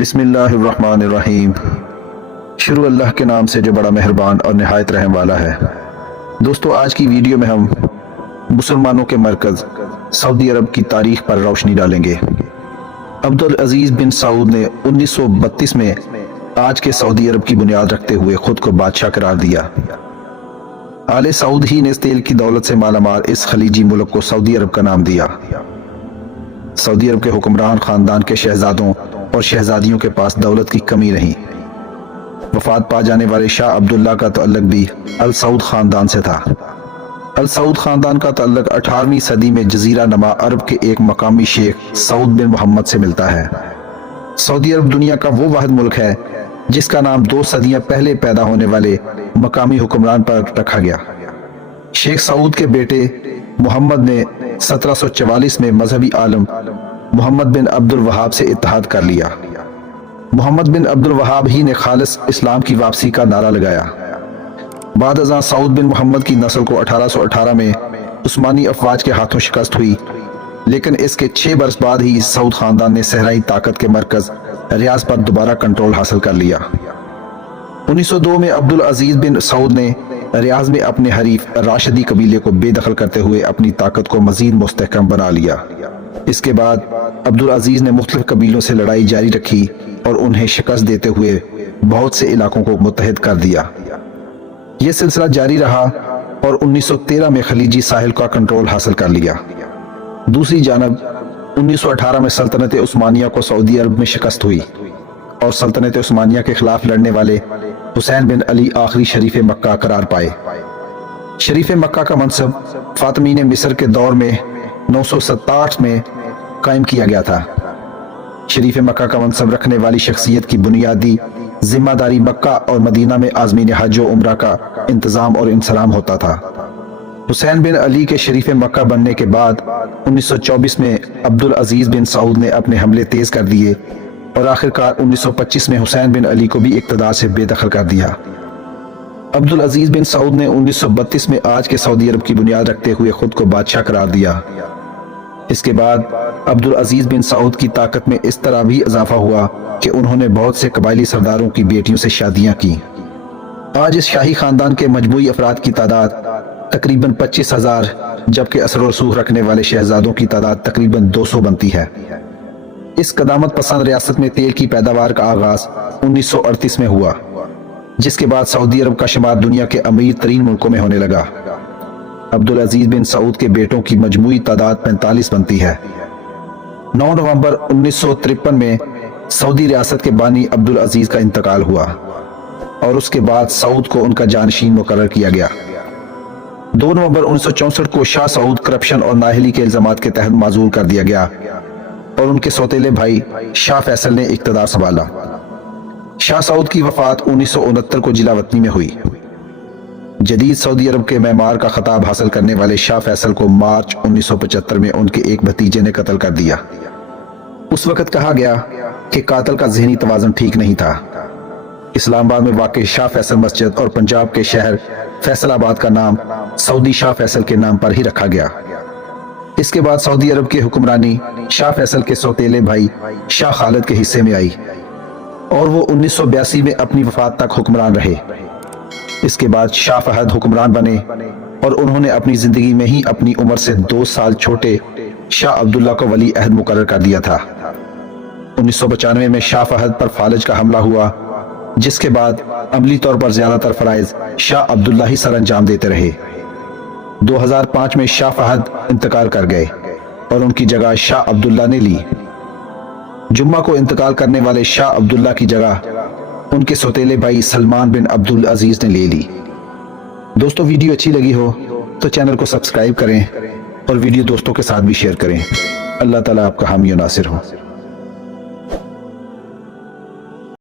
بسم اللہ الرحمن الرحیم۔ شروع اللہ کے نام سے جو بڑا مہربان اور نہایت رحم والا ہے۔ دوستو، آج کی ویڈیو میں ہم مسلمانوں کے مرکز سعودی عرب کی تاریخ پر روشنی ڈالیں گے۔ عبدالعزیز بن سعود نے 1932 میں آج کے سعودی عرب کی بنیاد رکھتے ہوئے خود کو بادشاہ قرار دیا۔ آل سعود ہی نے تیل کی دولت سے مالا مال اس خلیجی ملک کو سعودی عرب کا نام دیا۔ سعودی عرب کے حکمران خاندان کے شہزادوں اور شہزادیوں کے پاس دولت کی کمی نہیں۔ وفات پا جانے والے شاہ عبداللہ کا تعلق بھی السعود خاندان سے تھا۔ السعود خاندان کا تعلق 18ویں صدی میں جزیرہ نما عرب کے ایک مقامی شیخ سعود بن محمد سے ملتا ہے۔ سعودی عرب دنیا کا وہ واحد ملک ہے جس کا نام 2 صدیاں پہلے پیدا ہونے والے مقامی حکمران پر رکھا گیا۔ شیخ سعود کے بیٹے محمد نے 1744 میں مذہبی عالم محمد بن عبد الوہاب سے اتحاد کر لیا۔ محمد بن عبد الوہاب ہی نے خالص اسلام کی واپسی کا نعرہ لگایا۔ بعد ازاں سعود بن محمد کی نسل کو 1818 میں عثمانی افواج کے ہاتھوں شکست ہوئی، لیکن اس کے 6 برس بعد ہی سعود خاندان نے صحرائی طاقت کے مرکز ریاض پر دوبارہ کنٹرول حاصل کر لیا۔ 1902 میں عبدالعزیز بن سعود نے ریاض میں اپنے حریف راشدی قبیلے کو بے دخل کرتے ہوئے اپنی طاقت کو مزید مستحکم بنا لیا۔ اس کے بعد عبدالعزیز نے مختلف قبیلوں سے لڑائی جاری رکھی اور انہیں شکست دیتے ہوئے بہت سے علاقوں کو متحد کر دیا۔ یہ سلسلہ جاری رہا اور 1913 میں خلیجی ساحل کا کنٹرول حاصل کر لیا۔ دوسری جانب 1918 میں سلطنت عثمانیہ کو سعودی عرب میں شکست ہوئی اور سلطنت عثمانیہ کے خلاف لڑنے والے حسین بن علی آخری شریف مکہ قرار پائے۔ شریف مکہ کا منصب فاطمین مصر کے دور میں 967 میں قائم کیا گیا تھا۔ شریف مکہ کا منصب رکھنے والی شخصیت کی بنیادی ذمہ داری مکہ اور مدینہ میں عازمین حج و عمرہ کا انتظام اور انصرام ہوتا تھا۔ حسین بن علی کے شریف مکہ بننے کے بعد 1924 میں عبدالعزیز بن سعود نے اپنے حملے تیز کر دیے اور آخرکار 1925 میں حسین بن علی کو بھی اقتدار سے بے دخل کر دیا۔ عبدالعزیز بن سعود نے 1932 میں آج کے سعودی عرب کی بنیاد رکھتے ہوئے خود کو بادشاہ قرار دیا۔ اس کے بعد عبدالعزیز بن سعود کی طاقت میں اس طرح بھی اضافہ ہوا کہ انہوں نے بہت سے قبائلی سرداروں کی بیٹیوں سے شادیاں کی۔ آج اس شاہی خاندان کے مجموعی افراد کی تعداد تقریباً 25,000 جبکہ اثر و رسوخ رکھنے والے شہزادوں کی تعداد تقریباً 200 بنتی ہے۔ اس قدامت پسند ریاست میں تیل کی پیداوار کا آغاز 1938 میں ہوا، جس کے بعد سعودی عرب کا شمار دنیا کے امیر ترین ملکوں میں ہونے لگا۔ عبدالعزیز بن سعود کے بیٹوں کی مجموعی تعداد 45 بنتی ہے۔ 9 نومبر 1953 میں سعودی ریاست کے بانی عبدالعزیز کا انتقال ہوا اور اس کے بعد سعود کو ان کا جانشین مقرر کیا گیا۔ 2 نومبر 1964 کو شاہ سعود کرپشن اور نااہلی کے الزامات کے تحت معزول کر دیا گیا اور ان کے سوتیلے بھائی شاہ فیصل نے اقتدار سنبھالا۔ شاہ سعود کی وفات 1969 کو جلا وطنی میں ہوئی۔ جدید سعودی عرب کے معمار کا خطاب حاصل کرنے والے شاہ فیصل کو مارچ 1975 میں ان کے ایک بھتیجے نے قتل کر دیا۔ اس وقت کہا گیا کہ قاتل کا ذہنی توازن ٹھیک نہیں تھا۔ اسلام آباد میں واقع شاہ فیصل مسجد اور پنجاب کے شہر فیصل آباد کا نام سعودی شاہ فیصل کے نام پر ہی رکھا گیا۔ اس کے بعد سعودی عرب کی حکمرانی شاہ فیصل کے سوتیلے بھائی شاہ خالد کے حصے میں آئی اور وہ 1982 میں اپنی وفات تک حکمران رہے۔ اس کے بعد شاہ فہد حکمران بنے اور انہوں نے اپنی زندگی میں ہی اپنی عمر سے 2 سال چھوٹے شاہ عبداللہ کو ولی عہد مقرر کر دیا تھا۔ 1995 میں شاہ فہد پر فالج کا حملہ ہوا، جس کے بعد عملی طور پر زیادہ تر فرائض شاہ عبداللہ ہی سر انجام دیتے رہے۔ 2005 میں شاہ فہد انتقال کر گئے اور ان کی جگہ شاہ عبداللہ نے لی۔ جمعہ کو انتقال کرنے والے شاہ عبداللہ کی جگہ ان کے سوتیلے بھائی سلمان بن عبدالعزیز نے لے لی۔ دوستو، ویڈیو اچھی لگی ہو تو چینل کو سبسکرائب کریں اور ویڈیو دوستوں کے ساتھ بھی شیئر کریں۔ اللہ تعالیٰ آپ کا حامی و ناصر ہو۔